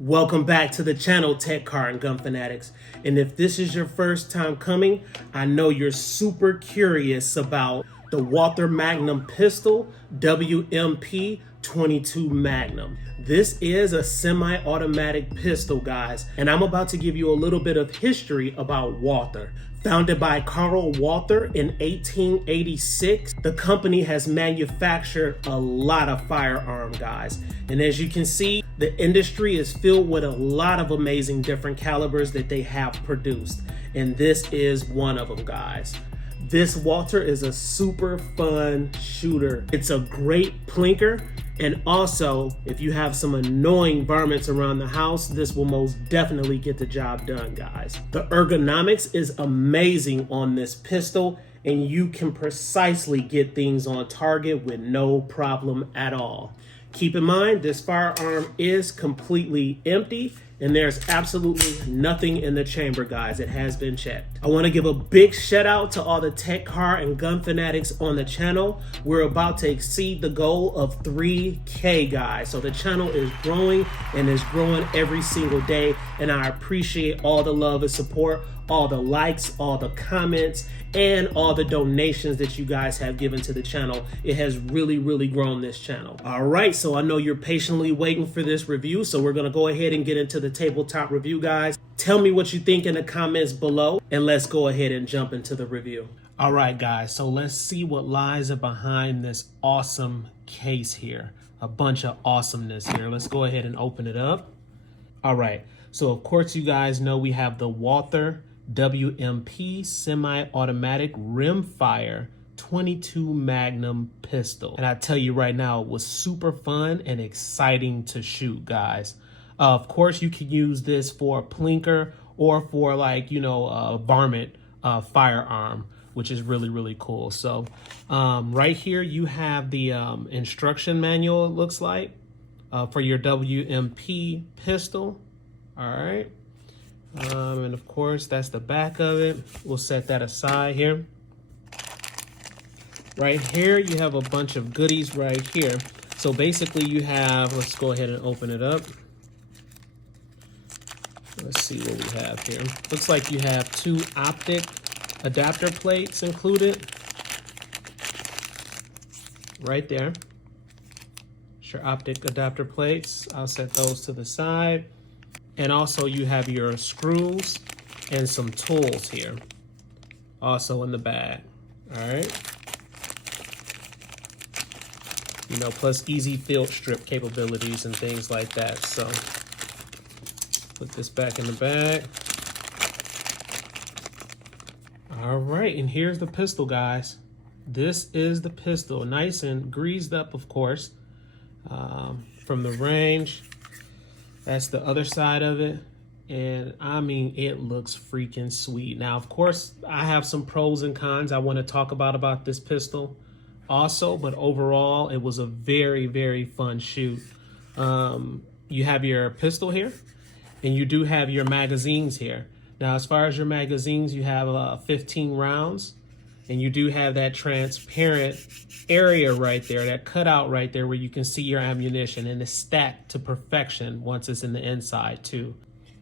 Welcome back to the channel, Tech Car and Gun Fanatics. And if this is your first time coming, I know you're super curious about the Walther Magnum pistol WMP 22 Magnum. This is a semi-automatic pistol, guys, and I'm about to give you a little bit of history about Walther. Founded by Carl Walther in 1886, the company has manufactured a lot of firearm, guys. And as you can see, the industry is filled with a lot of amazing different calibers that they have produced. And this is one of them, guys. This Walther is a super fun shooter. It's a great plinker. And also, if you have some annoying varmints around the house, this will most definitely get the job done, guys. The ergonomics is amazing on this pistol, and you can precisely get things on target with no problem at all. Keep in mind, this firearm is completely empty, and there's absolutely nothing in the chamber, guys. It has been checked. I want to give a big shout out to all the tech car and gun fanatics on the channel. We're about to exceed the goal of 3K, guys. So the channel is growing and is growing every single day. And I appreciate all the love and support, all the likes, all the comments, and all the donations that you guys have given to the channel. It has really grown this channel. All right, so I know you're patiently waiting for this review, so we're gonna go ahead and get into the tabletop review, guys. Tell me what you think in the comments below, and let's go ahead and jump into the review. All right, guys, so let's see what lies behind this awesome case here. A bunch of awesomeness here. Let's go ahead and open it up. All right, so of course you guys know we have the Walther WMP semi-automatic rimfire 22 Magnum pistol. And I tell you right now, it was super fun and exciting to shoot, guys. Of course, you can use this for a plinker or for a varmint firearm, which is really cool. So right here, you have the instruction manual, it looks like, for your WMP pistol. All right. And of course, that's the back of it. We'll set that aside here. Right here, you have a bunch of goodies right here. So basically you have, let's go ahead and open it up. Let's see what we have here. Looks like you have 2 optic adapter plates included. Right there. Your optic adapter plates. I'll set those to the side. And also you have your screws and some tools here, also in the bag. All right. You know, plus easy field strip capabilities and things like that. So put this back in the bag. All right, and here's the pistol, guys. This is the pistol, nice and greased up, of course, from the range. That's the other side of it. And I mean, it looks freaking sweet. Now, of course, I have some pros and cons I want to talk about this pistol also, but overall, it was a very fun shoot. You have your pistol here, and you do have your magazines here. Now, as far as your magazines, you have 15 rounds, and you do have that transparent area right there, that cutout right there where you can see your ammunition, and it's stacked to perfection once it's in the inside too.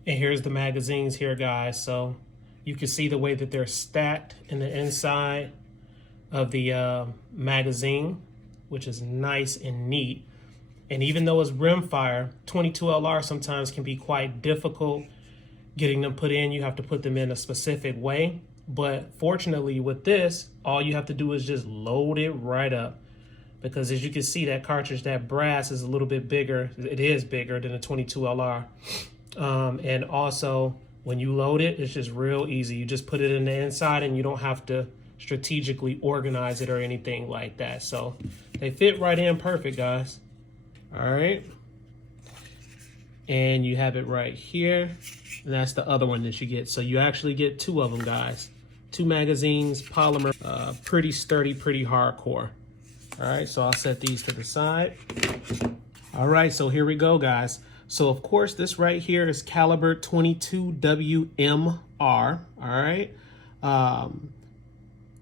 And here's the magazines here, guys. So you can see the way that they're stacked in the inside of the magazine, which is nice and neat. And even though it's rimfire, 22 LR sometimes can be quite difficult getting them put in. You have to put them in a specific way. But fortunately with this, all you have to do is just load it right up. Because as you can see, that cartridge, that brass is a little bit bigger. It is bigger than a 22 LR. And also when you load it, it's just real easy. You just put it in the inside and you don't have to strategically organize it or anything like that. So they fit right in perfect, guys. All right. And you have it right here. And that's the other one that you get. So you actually get 2 of them, guys. 2 magazines, polymer, pretty sturdy, pretty hardcore. All right, so I'll set these to the side. All right, so here we go, guys. So of course, this right here is caliber 22 WMR, all right?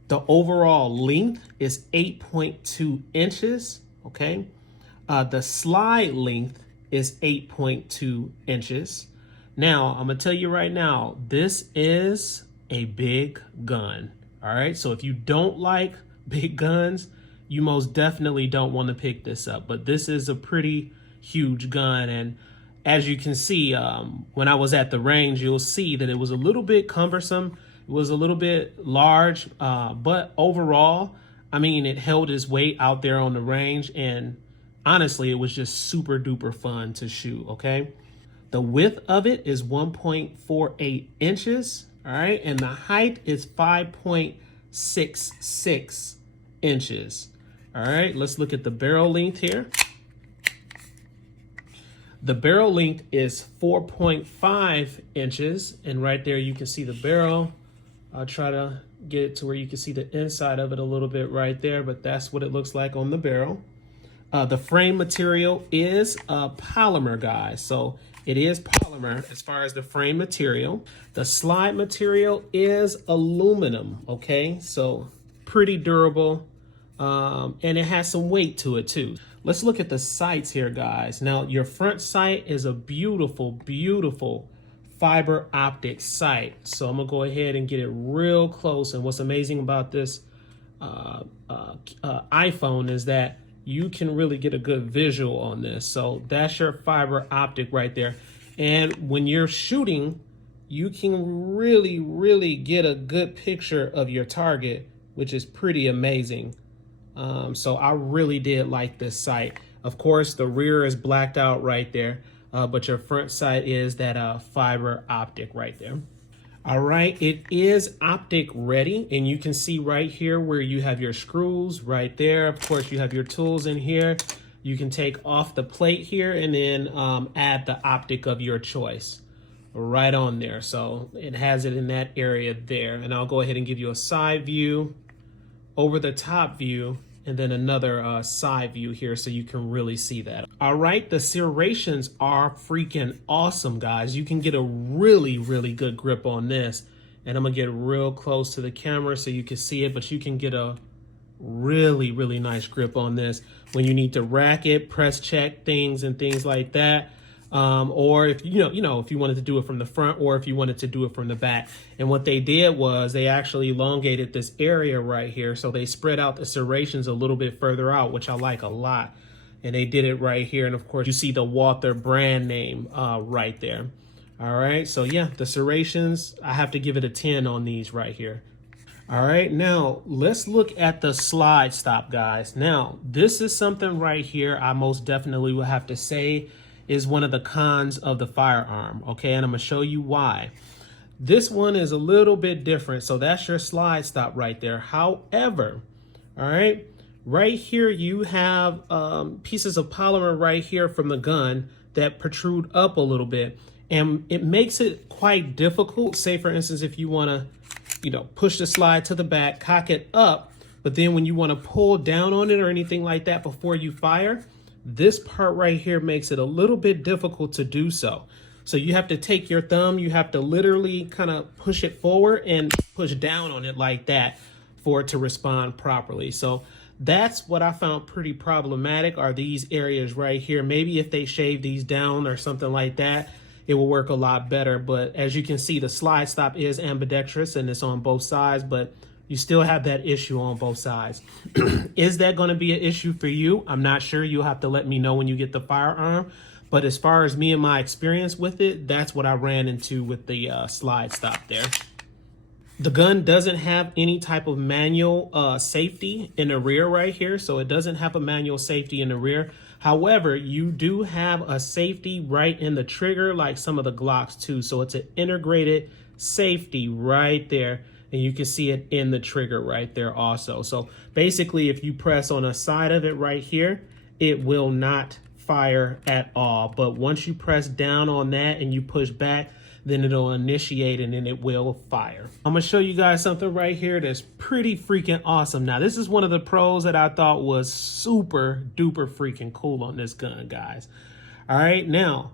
The overall length is 8.2 inches, okay? The slide length is 8.2 inches. Now, I'm gonna tell you right now, this is a big gun. All right, so if you don't like big guns, you most definitely don't want to pick this up. But this is a pretty huge gun, and as you can see, when I was at the range, you'll see that it was a little bit cumbersome. It was a little bit large, but overall, I mean, it held its weight out there on the range, and honestly, it was just super duper fun to shoot, okay? The width of it is 1.48 inches, all right? And the height is 5.66 inches. All right, let's look at the barrel length here. The barrel length is 4.5 inches, and right there you can see the barrel. I'll try to get it to where you can see the inside of it a little bit right there, but that's what it looks like on the barrel. The frame material is polymer, guys, so it is polymer as far as the frame material. The slide material is aluminum, okay, so pretty durable, and it has some weight to it too. Let's look at the sights here, guys. Now, your front sight is a beautiful, beautiful fiber optic sight. So I'm gonna go ahead and get it real close. And what's amazing about this iPhone is that you can really get a good visual on this. So that's your fiber optic right there. And when you're shooting, you can really, really get a good picture of your target, which is pretty amazing. So I really did like this sight. Of course, the rear is blacked out right there, but your front sight is that fiber optic right there. All right, it is optic ready, and you can see right here where you have your screws right there. Of course, you have your tools in here. You can take off the plate here and then add the optic of your choice right on there. So it has it in that area there. And I'll go ahead and give you a side view, over the top view, and then another side view here so you can really see that. All right, the serrations are freaking awesome, guys. You can get a really, really good grip on this. And I'm gonna get real close to the camera so you can see it, but you can get a really, really nice grip on this when you need to rack it, press check things and things like that. Or if if you wanted to do it from the front, or if you wanted to do it from the back. And what they did was they actually elongated this area right here, so they spread out the serrations a little bit further out, which I like a lot. And they did it right here, and of course you see the Walther brand name right there. All right, so yeah, the serrations, I have to give it a 10 on these right here. All right, now let's look at the slide stop, guys. Now this is something right here I most definitely will have to say is one of the cons of the firearm, okay? And I'm gonna show you why. This one is a little bit different, so that's your slide stop right there. However, all right, right here you have pieces of polymer right here from the gun that protrude up a little bit, and it makes it quite difficult. Say for instance, if you wanna, push the slide to the back, cock it up, but then when you wanna pull down on it or anything like that before you fire, this part right here makes it a little bit difficult to do so. So you have to take your thumb, you have to literally kind of push it forward and push down on it like that for it to respond properly. So that's what I found pretty problematic, are these areas right here. Maybe if they shave these down or something like that, it will work a lot better. But as you can see, the slide stop is ambidextrous and it's on both sides, but you still have that issue on both sides. Is that going to be an issue for you? I'm not sure. You'll have to let me know when you get the firearm. But as far as me and my experience with it, that's what I ran into with the slide stop there. The gun doesn't have any type of manual safety in the rear right here. So it doesn't have a manual safety in the rear. However, you do have a safety right in the trigger, like some of the Glocks too. So it's an integrated safety right there. And you can see it in the trigger right there also. So basically, if you press on a side of it right here, it will not fire at all. But once you press down on that and you push back, then it'll initiate and then it will fire. I'm gonna show you guys something right here that's pretty freaking awesome. Now, this is one of the pros that I thought was super duper freaking cool on this gun, guys. All right, now,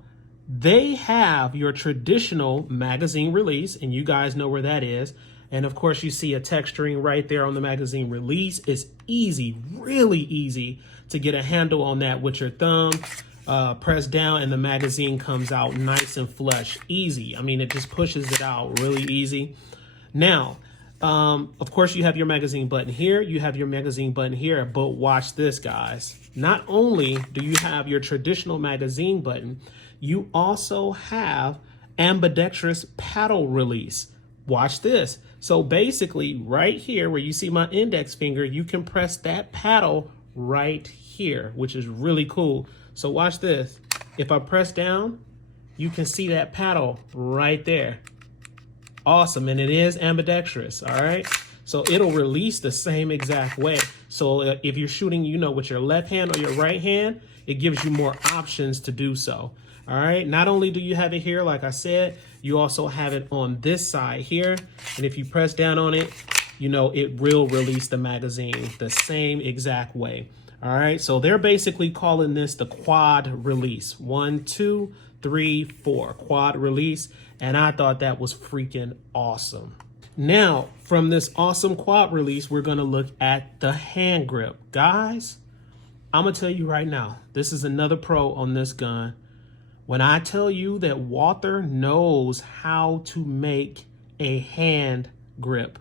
they have your traditional magazine release, and you guys know where that is. And of course, you see a texturing right there on the magazine release. It's easy, really easy to get a handle on that with your thumb. press down and the magazine comes out nice and flush, easy. I mean, it just pushes it out really easy. Now, of course, you have your magazine button here, you have your magazine button here, but watch this, guys. Not only do you have your traditional magazine button, you also have ambidextrous paddle release. Watch this. So basically, right here where you see my index finger, you can press that paddle right here, which is really cool. So watch this. If I press down, you can see that paddle right there. Awesome, and it is ambidextrous, all right? So it'll release the same exact way. So if you're shooting, you know, with your left hand or your right hand, it gives you more options to do so, all right? Not only do you have it here, like I said, you also have it on this side here. And if you press down on it, you know, it will release the magazine the same exact way. All right, so they're basically calling this the quad release. 1, 2, 3, 4, quad release. And I thought that was freaking awesome. Now, from this awesome quad release, we're gonna look at the hand grip. Guys, I'm gonna tell you right now, this is another pro on this gun. When I tell you that Walther knows how to make a hand grip,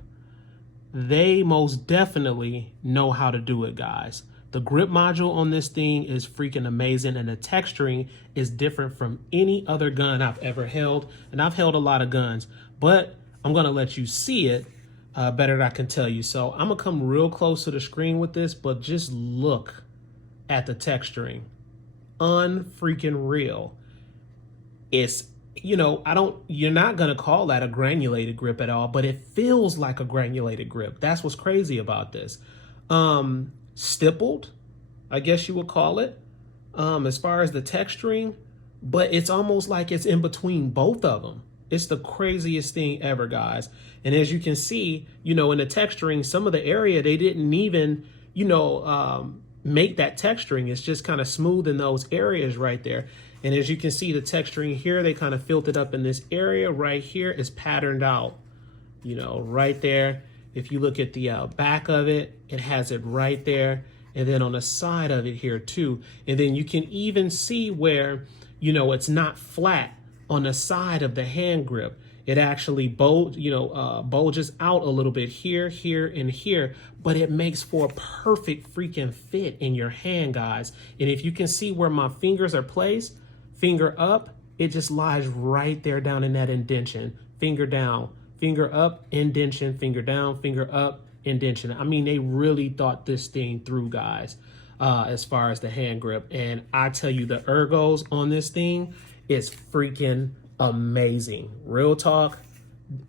they most definitely know how to do it, guys. The grip module on this thing is freaking amazing, and the texturing is different from any other gun I've ever held. And I've held a lot of guns, but I'm gonna let you see it better than I can tell you. So I'm gonna come real close to the screen with this, but just look at the texturing. Unfreaking real. It's, you know, you're not gonna call that a granulated grip at all, but it feels like a granulated grip. That's what's crazy about this. Stippled, I guess you would call it, as far as the texturing, but it's almost like it's in between both of them. It's the craziest thing ever, guys. And as you can see, you know, in the texturing, some of the area, they didn't even, you know, make that texturing. It's just kind of smooth in those areas right there. And as you can see, the texturing here, they kind of filled it up in this area right here is patterned out, you know, right there. If you look at the back of it, it has it right there. And then on the side of it here too. And then you can even see where, you know, it's not flat on the side of the hand grip. It actually bulges out a little bit here, here, and here, but it makes for a perfect freaking fit in your hand, guys. And if you can see where my fingers are placed, finger up, it just lies right there down in that indentation. Finger down. Finger up, indentation, finger down, finger up, indentation. I mean, they really thought this thing through, guys, as far as the hand grip. And I tell you, the ergos on this thing is freaking amazing. Real talk,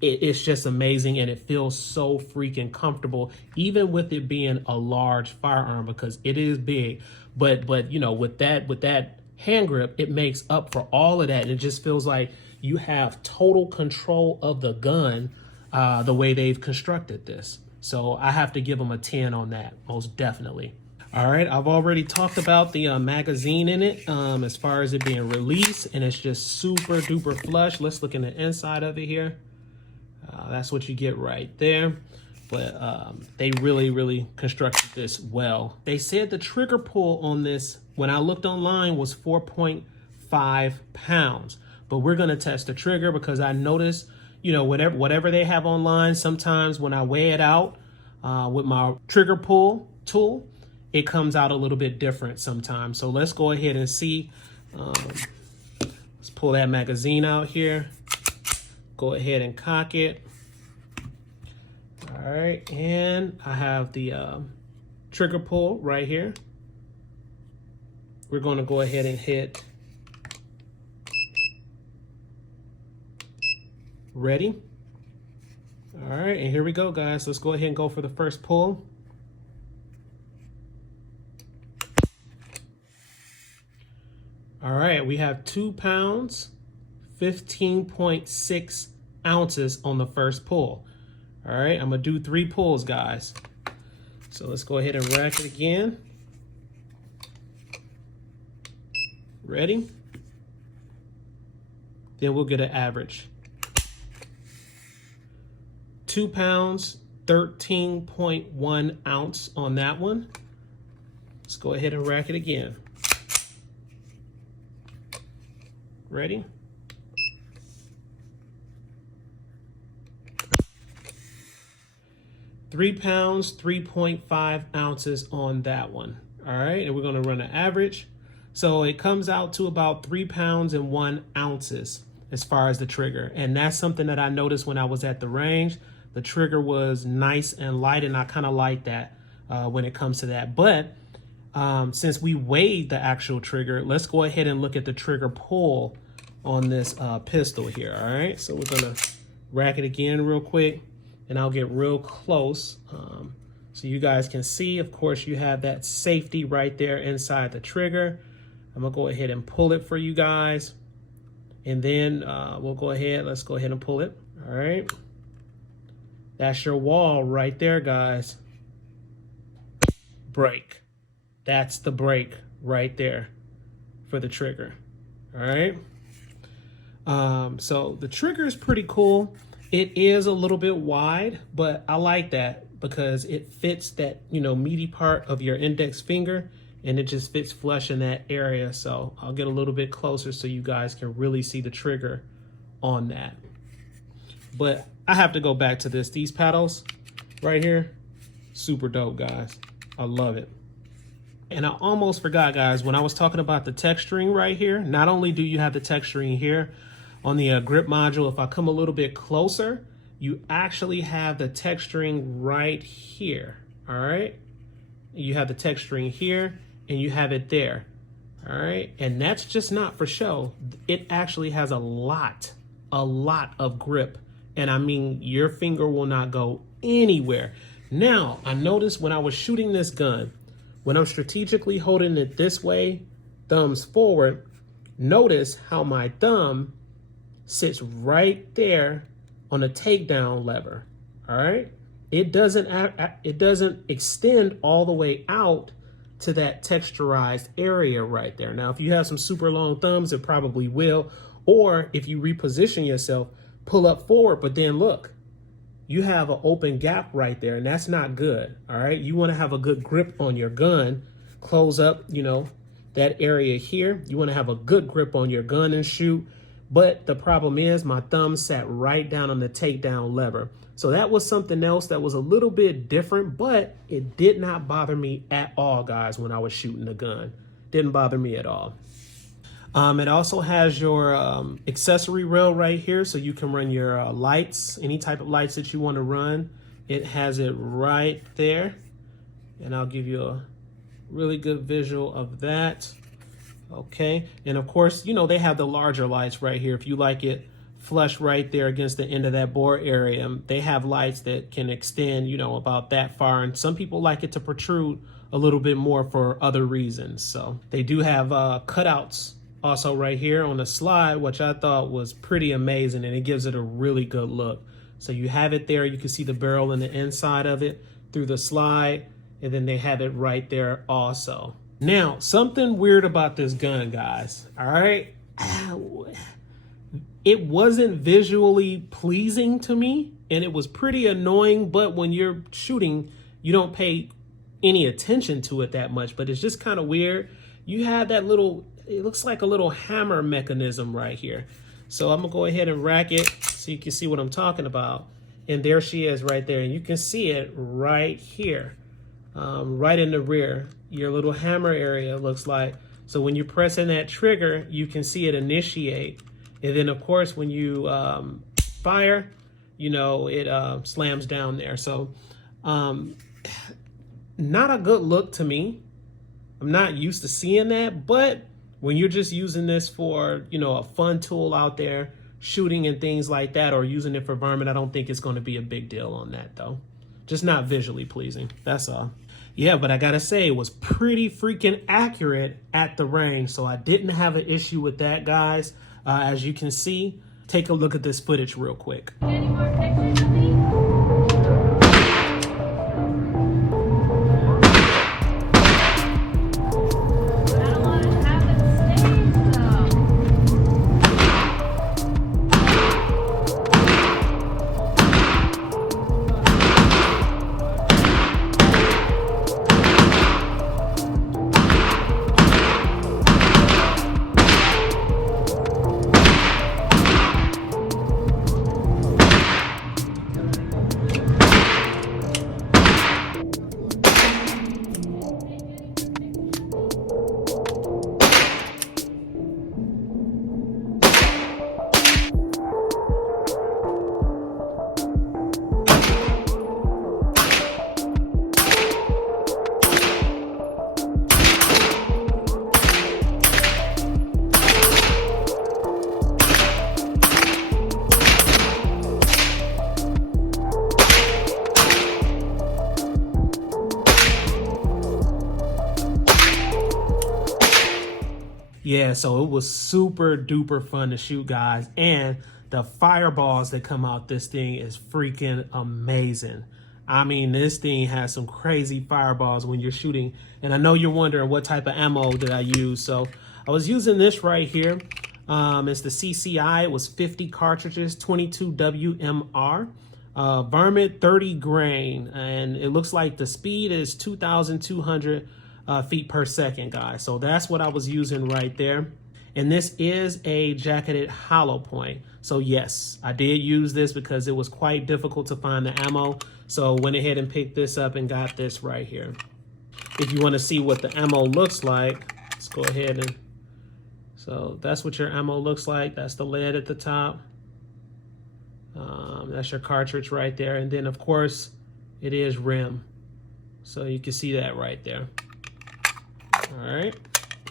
it's just amazing, and it feels so freaking comfortable, even with it being a large firearm, because it is big. But you know, with that hand grip, it makes up for all of that, and it just feels like you have total control of the gun the way they've constructed this. So I have to give them a 10 on that, most definitely. All right, I've already talked about the magazine in it as far as it being released, and it's just super duper flush. Let's look in the inside of it here. That's what you get right there. But they really constructed this well. They said the trigger pull on this, when I looked online, was 4.5 pounds. But we're gonna test the trigger because I noticed, you know, whatever they have online, sometimes when I weigh it out with my trigger pull tool, it comes out a little bit different sometimes. So let's go ahead and see. Let's pull that magazine out here. Go ahead and cock it. All right, and I have the trigger pull right here. We're gonna go ahead and hit ready. All right, and here we go, guys. Let's go ahead and go for the first pull. All right, we have 2 pounds, 15.6 ounces on the first pull. All right, I'm gonna do 3 pulls, guys. So let's go ahead and rack it again. Ready? Then we'll get an average. 2 pounds, 13.1 ounce on that one. Let's go ahead and rack it again. Ready? £3, 3.5 ounces on that one. All right, and we're gonna run an average. So it comes out to about 3 pounds and 1 ounces as far as the trigger. And that's something that I noticed when I was at the range. The trigger was nice and light, and I kind of like that when it comes to that. But since we weighed the actual trigger, let's go ahead and look at the trigger pull on this pistol here. All right, so we're gonna rack it again real quick, and I'll get real close so you guys can see. Of course, you have that safety right there inside the trigger. I'm gonna go ahead and pull it for you guys, and then let's go ahead and pull it. All right, that's your wall right there, guys. Break. That's the break right there for the trigger. All right, so the trigger is pretty cool. It is a little bit wide, but I like that because it fits that, meaty part of your index finger, and it just fits flush in that area. So I'll get a little bit closer so you guys can really see the trigger on that. But I have to go back to this. These paddles right here, super dope, guys. I love it. And I almost forgot, guys, when I was talking about the texturing right here, not only do you have the texturing here on the grip module, if I come a little bit closer, you actually have the texturing right here. All right, you have the texturing here, and you have it there. All right, and that's just not for show. It actually has a lot of grip, and I mean, your finger will not go anywhere. Now, I noticed when I was shooting this gun, when I'm strategically holding it this way, thumbs forward, notice how my thumb sits right there on the takedown lever. All right, it doesn't extend all the way out to that texturized area right there. Now, if you have some super long thumbs, it probably will. Or if you reposition yourself, pull up forward, but then look, you have an open gap right there, and that's not good. All right, you want to have a good grip on your gun. Close up, that area here. You want to have a good grip on your gun and shoot. But the problem is my thumb sat right down on the takedown lever. So that was something else that was a little bit different, but it did not bother me at all, guys, when I was shooting the gun. Didn't bother me at all. It also has your accessory rail right here, so you can run your lights, any type of lights that you want to run. It has it right there, and I'll give you a really good visual of that. Okay, and of course, they have the larger lights right here. If you like it flush right there against the end of that bore area, they have lights that can extend, about that far. And some people like it to protrude a little bit more for other reasons. So they do have cutouts also right here on the slide, which I thought was pretty amazing, and it gives it a really good look. So you have it there. You can see the barrel and the inside of it through the slide, and then they have it right there also. Now, something weird about this gun, guys, all right? It wasn't visually pleasing to me, and it was pretty annoying, but when you're shooting, you don't pay any attention to it that much, but it's just kind of weird. You have that little, it looks like a little hammer mechanism right here. So I'm gonna go ahead and rack it so you can see what I'm talking about. And there she is right there, and you can see it right here. Right in the rear, your little hammer area looks like. So when you're pressing that trigger, you can see it initiate. And then of course, when you fire, it slams down there. So not a good look to me. I'm not used to seeing that, but when you're just using this for, a fun tool out there, shooting and things like that, or using it for varmint, I don't think it's going to be a big deal on that though. Just not visually pleasing, that's all. Yeah, but I gotta say, it was pretty freaking accurate at the range, so I didn't have an issue with that, guys. As you can see, take a look at this footage real quick. Any more pictures of me? Yeah, so it was super duper fun to shoot, guys. And the fireballs that come out this thing is freaking amazing. I mean, this thing has some crazy fireballs when you're shooting. And I know you're wondering what type of ammo did I use. So I was using this right here. It's the CCI. It was 50 cartridges, 22 WMR. Varmint 30 grain. And it looks like the speed is 2,200 feet per second, guys. So that's what I was using right there. And this is a jacketed hollow point. So yes, I did use this because it was quite difficult to find the ammo. So went ahead and picked this up and got this right here. If you want to see what the ammo looks like, let's go ahead and, so that's what your ammo looks like. That's the lead at the top. That's your cartridge right there. And then of course it is rim. So you can see that right there. All right.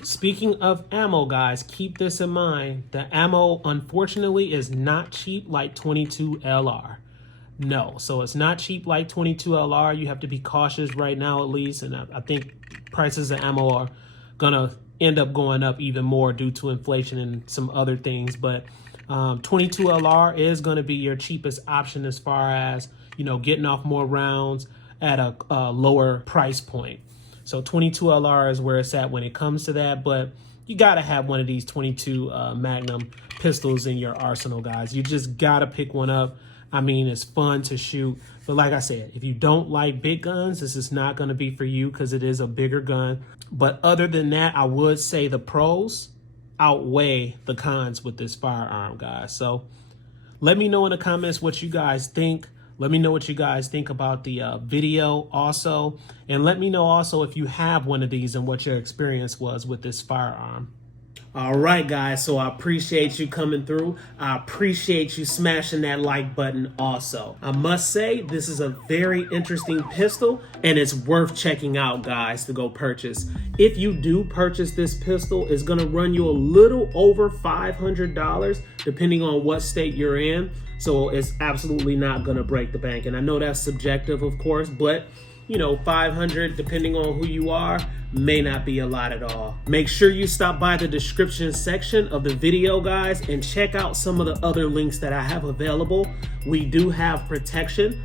Speaking of ammo, guys, keep this in mind. The ammo, unfortunately, is not cheap like 22 LR. No, so it's not cheap like 22 LR. You have to be cautious right now, at least. And I think prices of ammo are going to end up going up even more due to inflation and some other things. But 22 LR is going to be your cheapest option as far as, you know, getting off more rounds at a lower price point. So 22 LR is where it's at when it comes to that, but you got to have one of these 22 Magnum pistols in your arsenal, guys. You just got to pick one up. I mean, it's fun to shoot, but like I said, if you don't like big guns, this is not going to be for you because it is a bigger gun. But other than that, I would say the pros outweigh the cons with this firearm, guys. So let me know in the comments what you guys think. Let me know what you guys think about the video also. And let me know also if you have one of these and what your experience was with this firearm. All right, guys, so I appreciate you coming through. I appreciate you smashing that like button also. I must say, this is a very interesting pistol, and it's worth checking out, guys, to go purchase. If you do purchase this pistol, it's going to run you a little over $500, depending on what state you're in. So it's absolutely not going to break the bank. And I know that's subjective, of course, but you know, 500, depending on who you are, may not be a lot at all. Make sure you stop by the description section of the video, guys, and check out some of the other links that I have available. We do have protection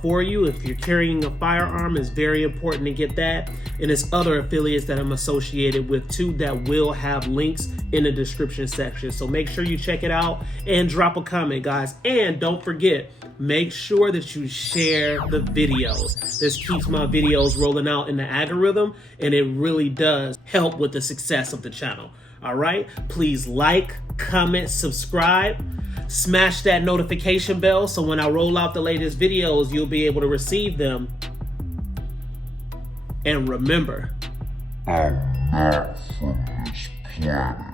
for you. If you're carrying a firearm, it's very important to get that. And it's other affiliates that I'm associated with too that will have links in the description section. So make sure you check it out and drop a comment, guys. And don't forget, make sure that you share the videos. This keeps my videos rolling out in the algorithm, and it really does help with the success of the channel. All right, please like, comment, subscribe, smash that notification bell so when I roll out the latest videos, you'll be able to receive them. And remember, I'm not from this planet.